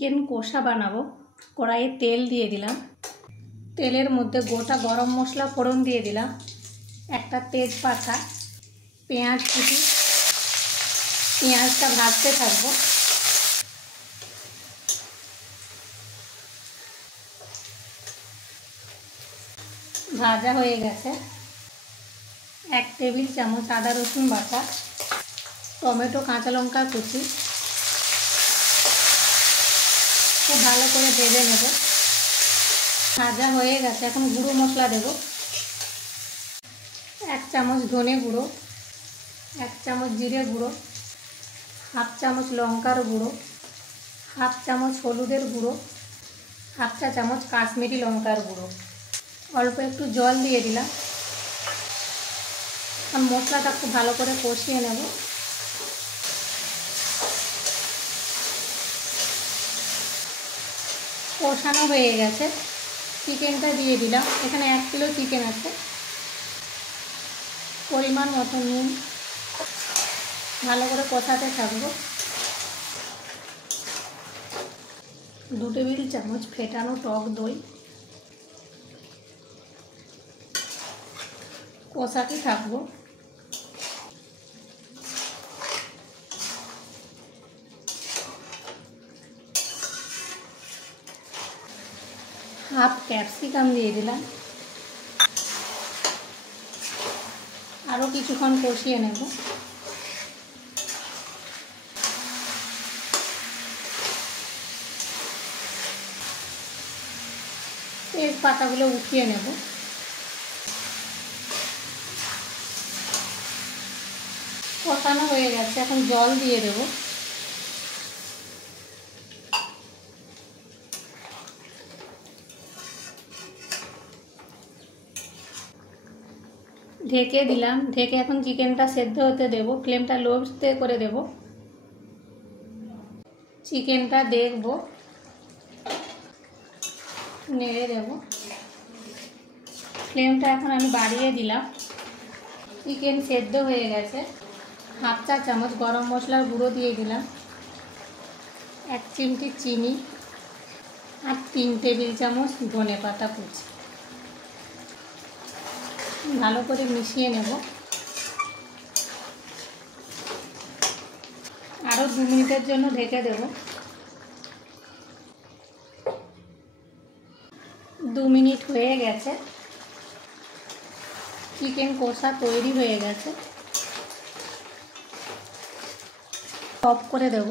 Chicken কষা বানাবো। কড়াইয়ে তেল দিয়ে দিলাম, তেলের মধ্যে গোটা গরম মশলা ফোড়ন দিয়ে দিলাম, একটা তেজপাতা, পেঁয়াজ কুচি, পেঁয়াজটা ভাজতে থাকবো। ভাজা হয়ে গেছে। 1 টেবিল চামচ আদা রসুন বাটা, টমেটো কাঁচা লঙ্কা কুচি, খুব ভালো করে ভেজে নেব। ভাজা হয়ে গেছে, এখন গুঁড়ো মশলা দেব। 1 চামচ ধনে গুঁড়ো, 1 চামচ জিরে গুঁড়ো, 1/2 চামচ লঙ্কার গুঁড়ো, 1/2 চামচ হলুদের গুঁড়ো, 1/2 চা চামচ কাশ্মীরি লঙ্কার গুঁড়ো। অল্প একটু জল দিয়ে দিলাম। এখন মশলাটা খুব ভালো করে কষিয়ে নেব। কষানো হয়ে গেছে, চিকেনটা দিয়ে দিলাম। এখানে 1 কিলো চিকেন আছে। পরিমাণ মতো নুন, ভালো করে কষাতে থাকবো। 2 টেবিল চামচ ফেটানো টক দই, কষাতে থাকবো। হাফ ক্যাপসিকাম দিয়ে দিলাম। আরও কিছুক্ষণ কষিয়ে নেব। তেজপাতাগুলো উঠিয়ে নেব। কষানো হয়ে গেছে, এখন জল দিয়ে দেব। ঢেকে দিলাম। ঢেকে এখন চিকেনটা সেদ্ধ হতে দেব। ফ্লেমটা লোতে করে দেব। চিকেনটা দেখব, নেড়ে দেব। ফ্লেমটা এখন আমি বাড়িয়ে দিলাম। চিকেন সেদ্ধ হয়ে গেছে। 1/2 চা চামচ গরম মশলার গুঁড়ো দিয়ে দিলাম, 1 চিমটি চিনি, আর 3 টেবিল চামচ ধনে পাতা কুচি। ভালো করে মিশিয়ে নেব। আরও 2 মিনিটের জন্য ঢেকে দেব। 2 মিনিট হয়ে গেছে, চিকেন কষা তৈরি হয়ে গেছে। অফ করে দেব।